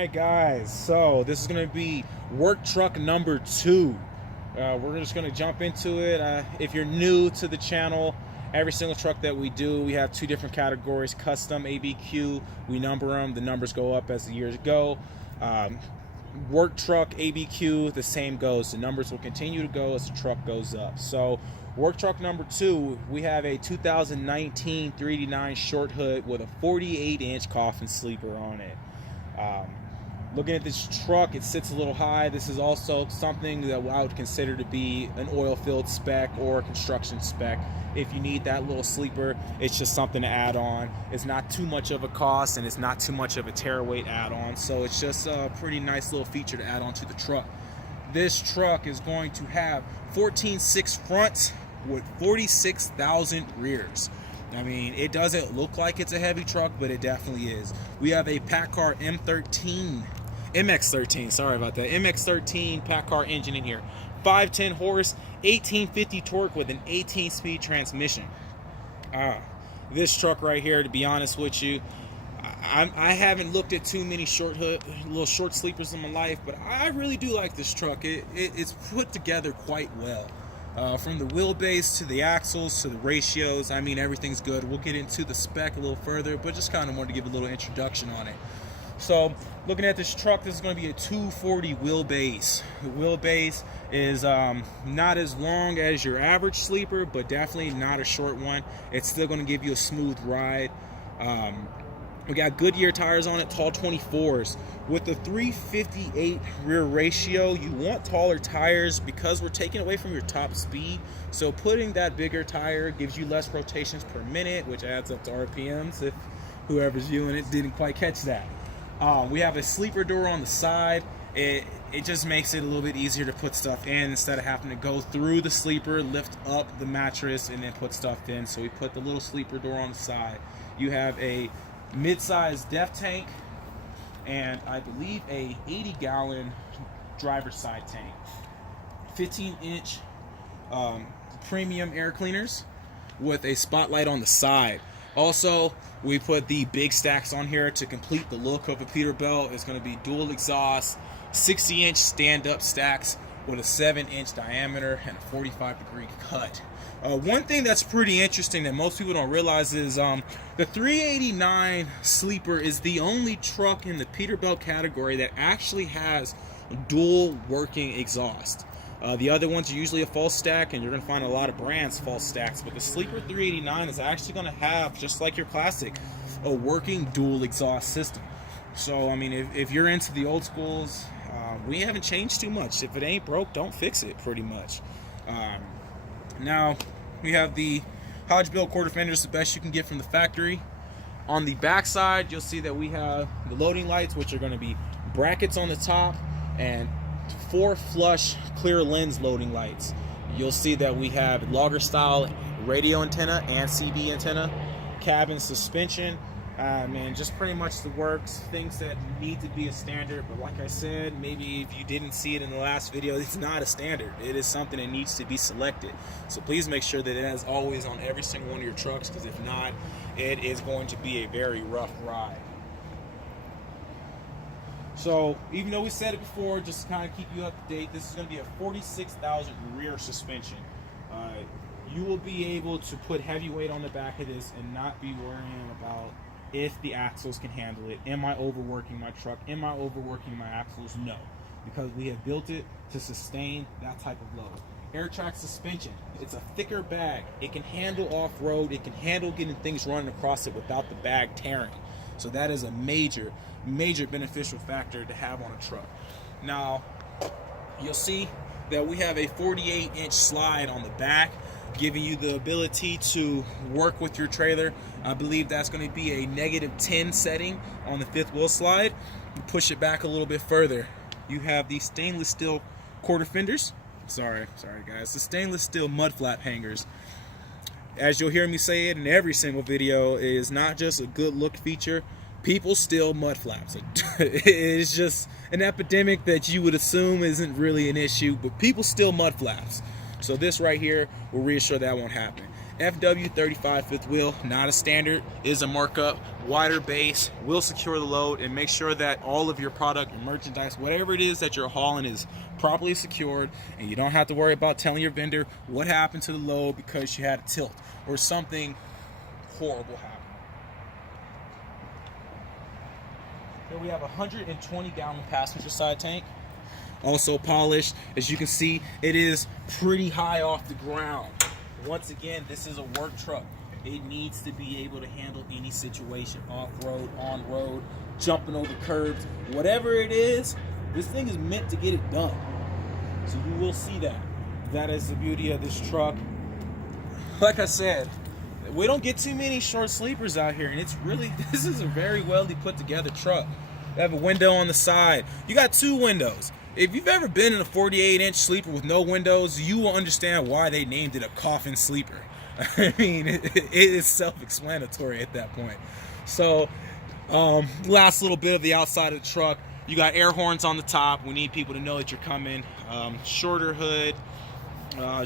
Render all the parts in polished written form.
Alright guys, so this is going to be work truck number 2. We're just going to jump into it. If you're new to the channel, every single truck that we do, we have 2 different categories. Custom, ABQ, we number them. The numbers go up as the years go. Work truck, ABQ, the same goes. The numbers will continue to go as the truck goes up. So work truck number 2, we have a 2019 389 short hood with a 48-inch coffin sleeper on it. Looking at this truck, it sits a little high. This is also something that I would consider to be an oil field spec or a construction spec. If you need that little sleeper, it's just something to add on. It's not too much of a cost and it's not too much of a tare weight add on, so it's just a pretty nice little feature to add on to the truck. This truck is going to have 14.6 fronts with 46,000 rears. I mean, it doesn't look like it's a heavy truck, but it definitely is. We have a PACCAR MX-13, sorry about that, MX-13 PACCAR engine in here. 510 horse, 1850 torque with an 18-speed transmission. This truck right here, to be honest with you, I haven't looked at too many little short sleepers in my life, but I really do like this truck. It's put together quite well. From the wheelbase to the axles to the ratios, I mean, everything's good. We'll get into the spec a little further, but just kind of wanted to give a little introduction on it. So looking at this truck, this is going to be a 240 wheelbase. The wheelbase is not as long as your average sleeper, but definitely not a short one. It's still going to give you a smooth ride. We got Goodyear tires on it, tall 24s. With the 358 rear ratio, you want taller tires because we're taking away from your top speed. So putting that bigger tire gives you less rotations per minute, which adds up to RPMs if whoever's viewing it didn't quite catch that. We have a sleeper door on the side. It just makes it a little bit easier to put stuff in instead of having to go through the sleeper, lift up the mattress, and then put stuff in. So we put the little sleeper door on the side. You have a mid-sized def tank and I believe a 80-gallon driver's side tank. 15-inch premium air cleaners with a spotlight on the side. Also, we put the big stacks on here to complete the look of a Peterbilt. It's going to be dual exhaust, 60-inch stand-up stacks with a 7-inch diameter and a 45-degree cut. One thing that's pretty interesting that most people don't realize is the 389 sleeper is the only truck in the Peterbilt category that actually has dual working exhaust. The other ones are usually a false stack, and you're going to find a lot of brands false stacks, but the sleeper 389 is actually going to have, just like your classic, a working dual exhaust system. So I mean, if you're into the old schools, we haven't changed too much. If it ain't broke, don't fix it, pretty much. Now we have the Hodge-built quarter fenders, the best you can get from the factory. On the back side, you'll see that we have the loading lights, which are going to be brackets on the top and 4 flush clear lens loading lights. You'll see that we have logger style radio antenna and CD antenna, cabin suspension, and just pretty much the works, things that need to be a standard. But like I said, maybe if you didn't see it in the last video, it's not a standard. It is something that needs to be selected. So please make sure that it is always on every single one of your trucks, because if not, it is going to be a very rough ride. So even though we said it before, just to kind of keep you up to date, this is going to be a 46,000 rear suspension. You will be able to put heavy weight on the back of this and not be worrying about if the axles can handle it. Am I overworking my truck? Am I overworking my axles? No, because we have built it to sustain that type of load. Air track suspension, it's a thicker bag. It can handle off-road. It can handle getting things running across it without the bag tearing. So that is a major beneficial factor to have on a truck. Now, you'll see that we have a 48-inch slide on the back, giving you the ability to work with your trailer. I believe that's going to be a -10 setting on the 5th wheel slide. You push it back a little bit further. You have these stainless steel quarter fenders. Sorry guys, the stainless steel mud flap hangers. As you'll hear me say it in every single video, it is not just a good look feature. People steal mud flaps. It's just an epidemic that you would assume isn't really an issue, but people steal mud flaps. So this right here will reassure that won't happen. FW35 fifth wheel, not a standard, is a markup, wider base, will secure the load, and make sure that all of your product, your merchandise, whatever it is that you're hauling is properly secured, and you don't have to worry about telling your vendor what happened to the load because you had a tilt or something horrible happened. Here we have a 120-gallon passenger side tank, also polished. As you can see, it is pretty high off the ground. Once again, this is a work truck. It needs to be able to handle any situation, off-road, on-road, jumping over curbs, whatever it is, this thing is meant to get it done. So you will see that. That is the beauty of this truck. Like I said, we don't get too many short sleepers out here, and it's really, this is a very well put together truck. You have a window on the side. You got 2 windows. If you've ever been in a 48-inch sleeper with no windows, you will understand why they named it a coffin sleeper. I mean, it is self-explanatory at that point. So, last little bit of the outside of the truck. You got air horns on the top. We need people to know that you're coming. Shorter hood,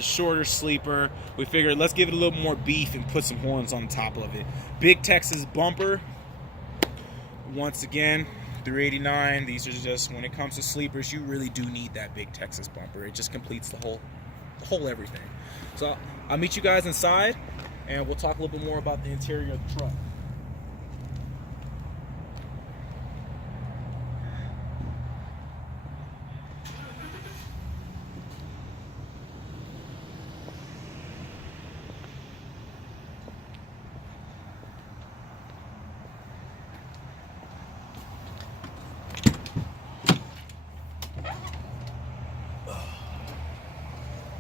shorter sleeper. We figured let's give it a little more beef and put some horns on top of it. Big Texas bumper. Once again, 389. These are just, when it comes to sleepers, you really do need that big Texas bumper. It just completes the whole everything. So I'll meet you guys inside, and we'll talk a little bit more about the interior of the truck.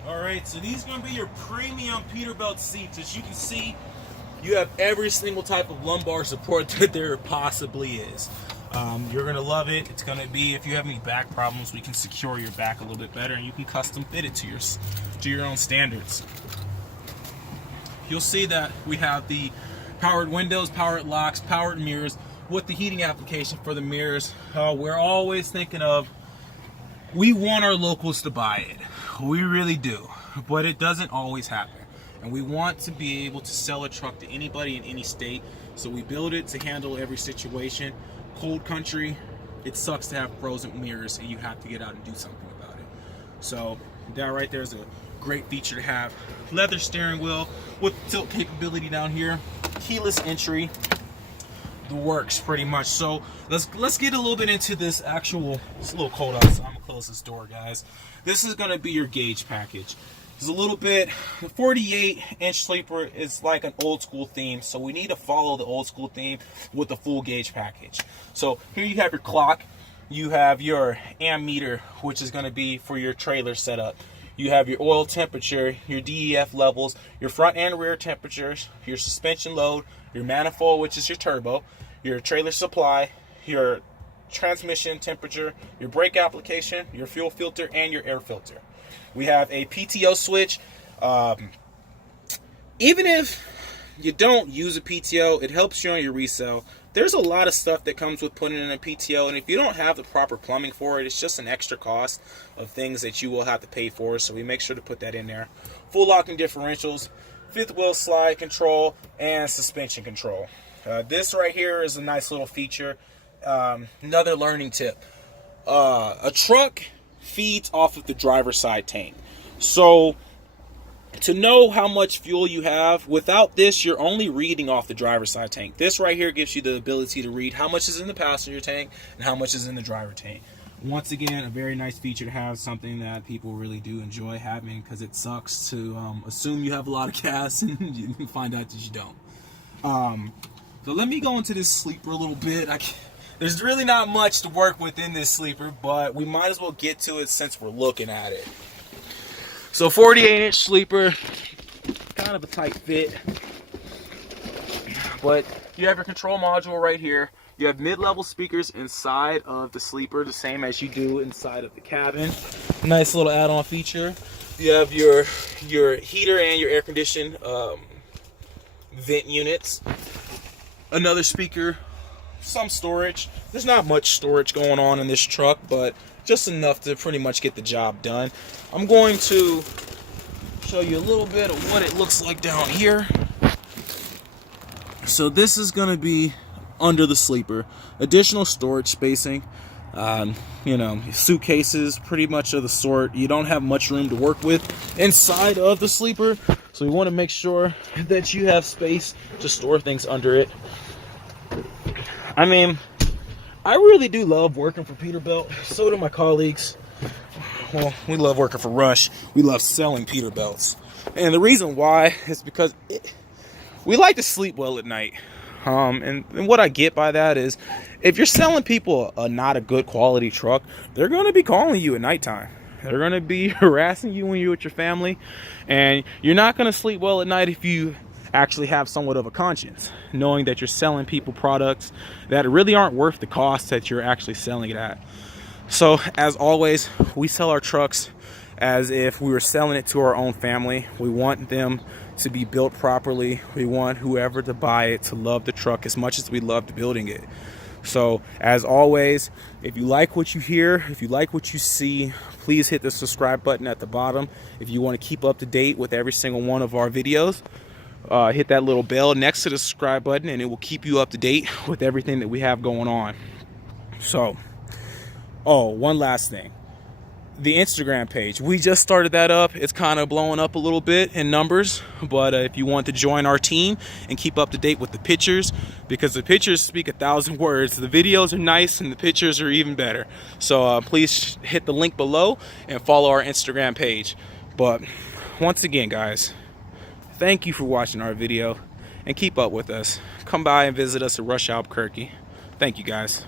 Alright, so these are going to be your premium Peterbilt seats. As you can see, you have every single type of lumbar support that there possibly is. You're going to love it. It's going to be, if you have any back problems, we can secure your back a little bit better, and you can custom fit it to your own standards. You'll see that we have the powered windows, powered locks, powered mirrors with the heating application for the mirrors. We're always thinking of, we want our locals to buy it. We really do, but it doesn't always happen. And we want to be able to sell a truck to anybody in any state, so we build it to handle every situation. Cold country, it sucks to have frozen mirrors and you have to get out and do something about it. So that right there is a great feature to have. Leather steering wheel with tilt capability down here, keyless entry, the works pretty much. So let's get a little bit into this actual, it's a little cold out, so I'm gonna close this door, guys. This is gonna be your gauge package. It's a little bit, the 48-inch sleeper is like an old school theme, so we need to follow the old school theme with the full gauge package. So here you have your clock, you have your ammeter, which is gonna be for your trailer setup. You have your oil temperature, your DEF levels, your front and rear temperatures, your suspension load, your manifold, which is your turbo, your trailer supply, your transmission temperature, your brake application, your fuel filter, and your air filter. We have a PTO switch. Even if you don't use a PTO, it helps you on your resale. There's a lot of stuff that comes with putting in a PTO, and if you don't have the proper plumbing for it, it's just an extra cost of things that you will have to pay for, so we make sure to put that in there. Full locking differentials, fifth wheel slide control, and suspension control. This right here is a nice little feature. Another learning tip. A truck feeds off of the driver's side tank. So to know how much fuel you have, without this, you're only reading off the driver's side tank. This right here gives you the ability to read how much is in the passenger tank and how much is in the driver tank. Once again, a very nice feature to have, something that people really do enjoy having, because it sucks to assume you have a lot of gas and you find out that you don't. So let me go into this sleeper a little bit. There's really not much to work with in this sleeper, but we might as well get to it since we're looking at it. So 48-inch sleeper, kind of a tight fit, but you have your control module right here. You have mid-level speakers inside of the sleeper, the same as you do inside of the cabin. Nice little add-on feature. You have your heater and your air conditioned vent units. Another speaker, some storage. There's not much storage going on in this truck, but just enough to pretty much get the job done. I'm going to show you a little bit of what it looks like down here. So this is going to be under the sleeper. Additional storage spacing. You know, suitcases, pretty much of the sort. You don't have much room to work with inside of the sleeper. So we want to make sure that you have space to store things under it. I mean, I really do love working for Peterbilt. So do my colleagues. Well, we love working for Rush. We love selling Peterbilts. And the reason why is because we like to sleep well at night. And what I get by that is, if you're selling people a not a good quality truck, they're going to be calling you at nighttime. They're going to be harassing you when you're with your family. And you're not going to sleep well at night if you actually have somewhat of a conscience, knowing that you're selling people products that really aren't worth the cost that you're actually selling it at. So, as always, we sell our trucks as if we were selling it to our own family. We want them to be built properly. We want whoever to buy it to love the truck as much as we loved building it. So, as always, if you like what you hear, if you like what you see, please hit the subscribe button at the bottom. If you want to keep up to date with every single one of our videos, hit that little bell next to the subscribe button, and it will keep you up to date with everything that we have going on. So, oh, one last thing. The Instagram page, we just started that up. It's kind of blowing up a little bit in numbers, but if you want to join our team and keep up to date with the pictures, because the pictures speak 1,000 words, the videos are nice and the pictures are even better. So please hit the link below and follow our Instagram page. But once again, guys, thank you for watching our video and keep up with us. Come by and visit us at Rush Albuquerque. Thank you, guys.